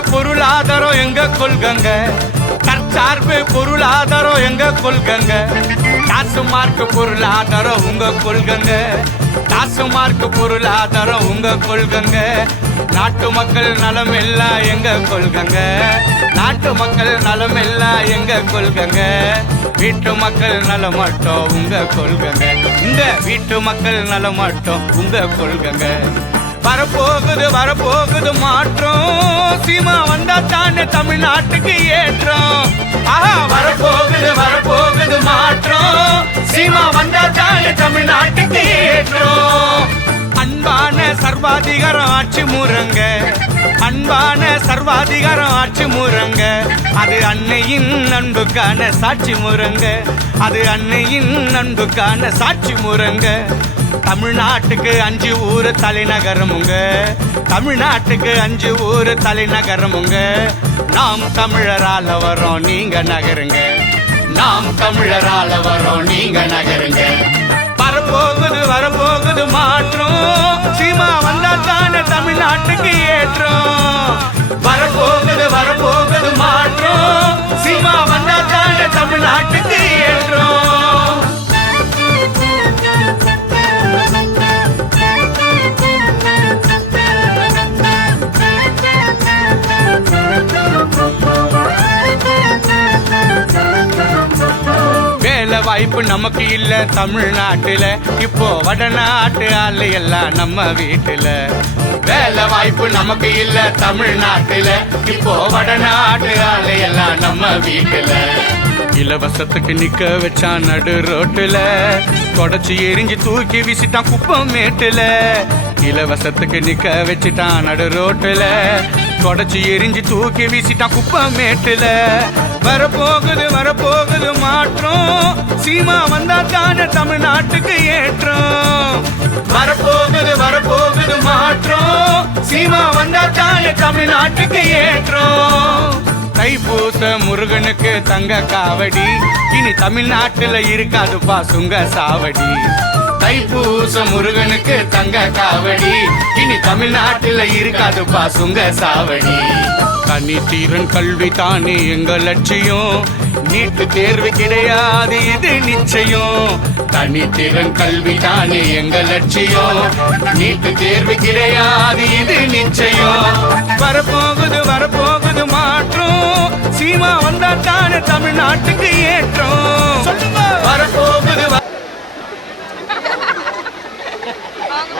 பொருளாதாரம் எங்க கொள்கங்க? தற்சார்பு பொருளாதாரம் எங்க கொள்கங்க? காசு மார்க்கு பொருளாதாரம் உங்க கொள்கங்க. காசு மார்க்கு பொருளாதாரம் உங்க கொள்கங்க. நாட்டு மக்கள் நலம் எல்லாம் எங்க கொள்கங்க? நாட்டு மக்கள் நலம் எல்லாம் எங்க கொள்கங்க? வீட்டு மக்கள் நலம் மட்டும் உங்க கொள்கங்க. இந்த வீட்டு மக்கள் நலம் மட்டும் உங்க கொள்கங்க. வரப்போகுது வரப்போகுது மாற்றம். சீமா வந்தா தானே தமிழ்நாட்டுக்கு ஏற்றம். ஆஹா வரப்போகுது வரப்போகுது மாற்றம். சீமா வந்தா தானே தமிழ்நாட்டுக்கு ஏற்றம். சர்வாதிகாரம் ஆட்சி முறங்க அன்பான சர்வாதிகாரம் ஆட்சி முறங்க அது அன்னையின் அன்புக்கான சாட்சி முறங்க அது அன்னையின் அன்புக்கான சாட்சி முறங்க தமிழ்நாட்டுக்கு அஞ்சு ஊர் தலைநகரமுங்க. தமிழ்நாட்டுக்கு அஞ்சு ஊர் தலைநகரமுங்க. நாம் தமிழரால வரோம் நீங்க நகருங்க. நாம் தமிழரால வரோம் நீங்க நகருங்க. வரப்போகுது மாற்றம். சீமா வந்தா தானே தமிழ்நாட்டுக்கு ஏற்றம். வரப்போகுது வரப்போகுது மாற்றம். சீமா வந்தா தானே வாய்ப்பு நமக்கு இல்ல தமிழ்நாட்டுல. இப்போ வடநாட்டு ஆளு எல்லாம் நம்ம வீட்டுல. வேலை வாய்ப்பு நமக்கு இல்ல தமிழ்நாட்டுல. இப்போ வடநாட்டு ஆளு எல்லாம் நம்ம வீட்டுல. இலவசத்துக்கு நிக்க வச்சா நடு ரோட்டுல. தொடச்சி எரிஞ்சு தூக்கி வீசிட்டான் குப்பம் மேட்டுல. இலவசத்துக்கு நிக்க வச்சுட்டான் நடு ரோட்டுல. தொடச்சி எரிஞ்சு தூக்கி வீசிட்டான் குப்பம் மேட்டுல வரப்போகுது வரப்போகுது மாற்றம். சீமா வந்தா தானே தமிழ்நாட்டுக்கு ஏற்றம். வரப்போகுது வரப்போகுது மாற்றம். சீமா வந்தா தானே தமிழ்நாட்டுக்கு ஏற்றம். தைப்பூச முருகனுக்கு தங்க காவடி. இனி தமிழ்நாட்டுல இருக்காதுப்பா சுங்க சாவடி. தைப்பூச முருகனுக்கு தங்க காவடி. இனி தமிழ்நாட்டுல இருக்காதுப்பா சுங்க சாவடி. தனி தீரன் கல்வி தானே எங்க லட்சியம். நீட்டு தேர்வு கிடையாது இது நிச்சயம். தனி திறன் கல்வி தானே எங்க லட்சியம். நீட்டு தேர்வு கிடையாது இது நிச்சயம். வரப்போகுது வரப்போகுது மாற்றம். சீமா வந்தா தானே தமிழ்நாட்டுக்கு ஏற்றம். வரப்போகுது வ- போகுது மாற்றம் சீமா வந்தா தானே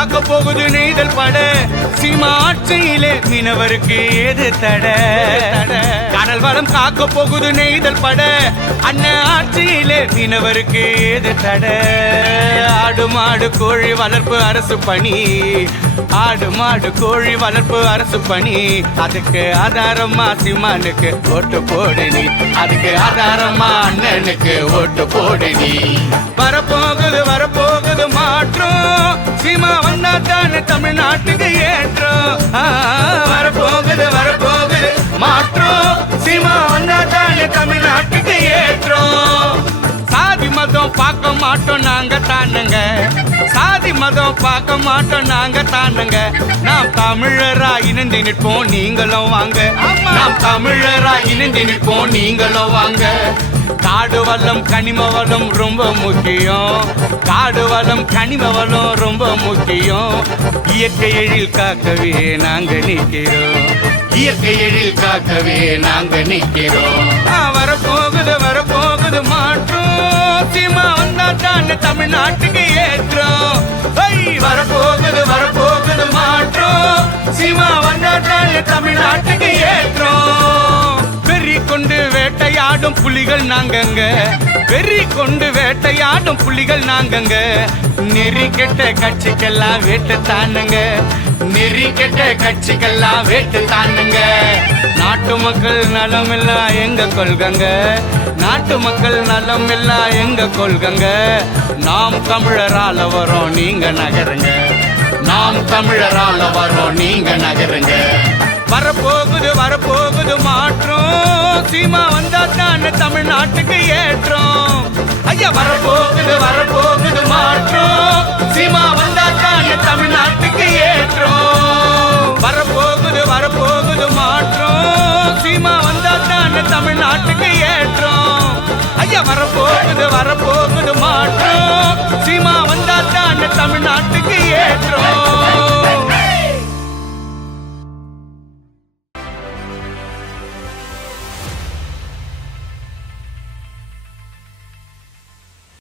காக்க போகுது நெய்தல் பட. சீமா ஆட்சியிலே மீனவருக்கு ஏது தட? கடல் வளம் காக்க போகுது நெய்தல் பட. அண்ணன் ஆட்சியிலே மீனவருக்கு ஏது தட? ஆடு மாடு கோழி வளர்ப்பு அரசு பணி. ஆடு மாடு கோழி வளர்ப்பு அரசு பணி. அதுக்கு ஆதாரம் மாசிமானுக்கு ஓட்டு போடுனி அதுக்கு ஆதாரமா அண்ணனுக்கு ஓட்டு போடுனி வரப்போகுது வரப்போ தானே தமிழ்நாட்டுக்கு ஏற்றம் வரப்போகுது வரப்போகுது. மாற்றோம் சீமா வந்தா தானே தமிழ்நாட்டுக்கு ஏற்றோம் சாதி மதம் பார்க்க மாட்டோம் நாங்க தானுங்க சாதி மதம் பார்க்க மாட்டோம் நாங்க தானுங்க. நாம் தமிழரா இணைந்து நிற்போம் நீங்களும் வாங்க. நாம் தமிழரா இணைந்து நிற்போம் நீங்களும் வாங்க. காடு வளம் கனிம வளம் ரொம்ப முக்கியம். காடு வளம் கனிம வளம் ரொம்ப முக்கியம். இயற்கை எழில் காக்கவே நாங்க நிக்கிறோம் இயற்கை எழில் காக்கவே நாங்க நிக்கிறோம் ஆ, வரப்போகுது வரப்போகுது. தானே தமிழ்நாட்டுக்கு ஏற்றோம். வரப்போகுது வரப்போகுது மாற்றம். சீமா வந்தா தமிழ்நாட்டுக்கு ஏற்றோம். வெறி கொண்டு வேட்டையாடும் புலிகள் நாங்கங்க. வெறி கொண்டு வேட்டையாடும் புலிகள் நாங்கங்க. நெறி கெட்ட கட்சிக்கெல்லாம் வேட்டு தானுங்க. நெறி கெட்ட கட்சிக்கெல்லாம் வேட்டு தானுங்க. நாட்டு மக்கள் நலம் எல்லாம் எங்க கொள்கங்க? நாட்டு மக்கள் நலம் எல்லாம் எங்க கொள்கங்க? நாம் தமிழரால வரோம் நீங்க நகருங்க. நாம் தமிழரால வரோம் நீங்க நகருங்க. வரப்போகுது வரப்போகுது மாற்றம். சீமா வந்தா தான் தமிழ்நாட்டுக்கு ஏற்றம். ஐயா வரப்போகுது வரப்போகுது மாற்றம். சீமா வந்தா தான் தமிழ்நாட்டுக்கு ஏற்றம். வரப்போகுது வரப்போ